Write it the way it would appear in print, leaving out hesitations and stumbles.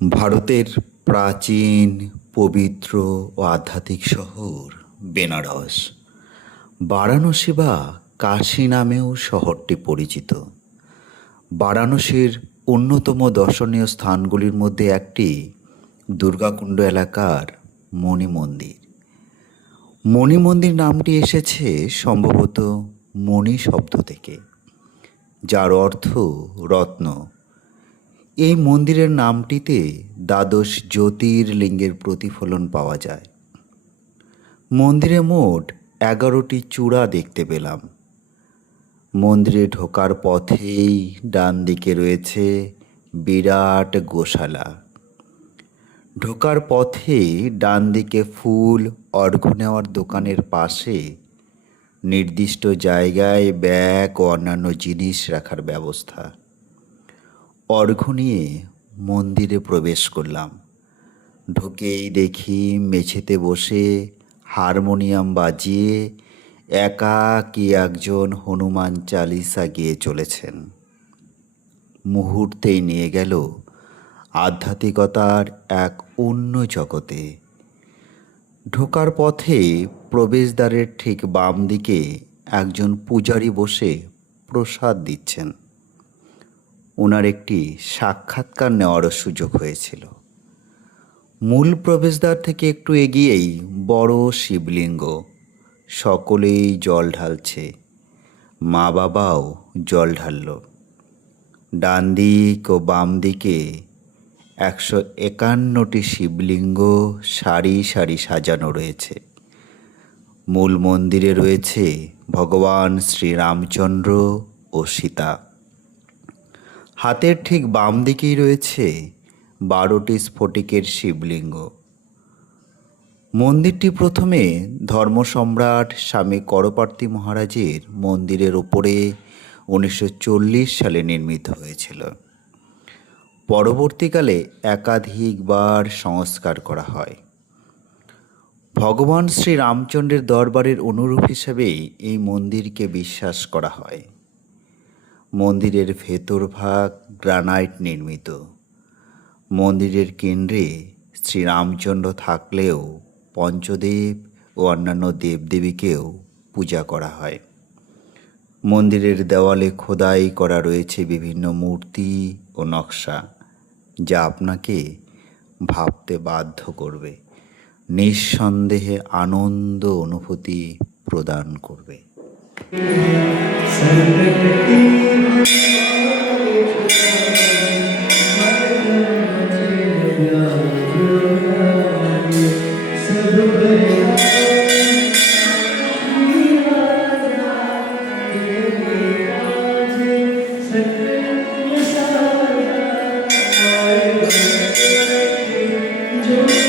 ভারতের প্রাচীন, পবিত্র ও আধ্যাত্মিক শহর বেনারস। বারাণসী বা কাশী নামেও শহরটি পরিচিত। বারাণসীর অন্যতম দর্শনীয় স্থানগুলির মধ্যে একটি দুর্গাকুণ্ড এলাকার মণি মন্দির। মণি মন্দির নামটি এসেছে সম্ভবত মণি শব্দ থেকে, যার অর্থ রত্ন। এই মন্দিরের নামটিতে দ্বাদশ জ্যোতির্লিঙ্গের প্রতিফলন পাওয়া যায়। মন্দিরে মোট 11টি চূড়া দেখতে পেলাম। মন্দিরে ঢোকার পথেই ডান দিকে রয়েছে বিরাট গোশালা। ঢোকার পথে ডান দিকে ফুল, অর্ঘ্য নেওয়ার দোকানের পাশে নির্দিষ্ট জায়গায় ব্যাগ ও অন্যান্য জিনিস রাখার ব্যবস্থা। অর্ঘ্য নিয়ে মন্দিরে প্রবেশ করলাম। ঢুকেই দেখি মেঝেতে বসে হারমোনিয়াম বাজিয়ে একাকী একজন হনুমান চালিসা গেয়ে চলেছেন। মুহূর্তেই নিয়ে গেল আধ্যাত্মিকতার এক অন্য জগতে। ঢোকার পথে প্রবেশদ্বারের ঠিক বাম দিকে একজন পূজারী বসে প্রসাদ দিচ্ছেন। ওনার একটি সাক্ষাৎকার নেওয়ারও সুযোগ হয়েছিল। মূল প্রবেশদ্বার থেকে একটু এগিয়েই বড় শিবলিঙ্গ। সকলেই জল ঢালছে। মা বাবাও জল ঢালল। ডান দিক ও বাম দিকে 151টি শিবলিঙ্গ সারি সারি সাজানো রয়েছে। মূল মন্দিরে রয়েছে ভগবান শ্রীরামচন্দ্র ও সীতা। হাতের ঠিক বাম দিকেই রয়েছে 12টি স্ফটিকের শিবলিঙ্গ। মন্দিরটি প্রথমে ধর্মসম্রাট স্বামী করপার্তি মহারাজের মন্দিরের ওপরে 1940 সালে নির্মিত হয়েছিল। পরবর্তীকালে একাধিকবার সংস্কার করা হয়। ভগবান শ্রী রামচন্দ্রের দরবারের অনুরূপ হিসেবেই এই মন্দিরকে বিশ্বাস করা হয়। মন্দিরের ভেতরভাগ গ্রানাইট নির্মিত। মন্দিরের কেন্দ্রে শ্রীরামচন্দ্র থাকলেও পঞ্চদেব ও অন্যান্য দেবদেবীকেও পূজা করা হয়। মন্দিরের দেওয়ালে খোদাই করা রয়েছে বিভিন্ন মূর্তি ও নকশা, যা আপনাকে ভাবতে বাধ্য করবে, নিঃসন্দেহে আনন্দ অনুভূতি প্রদান করবে। जो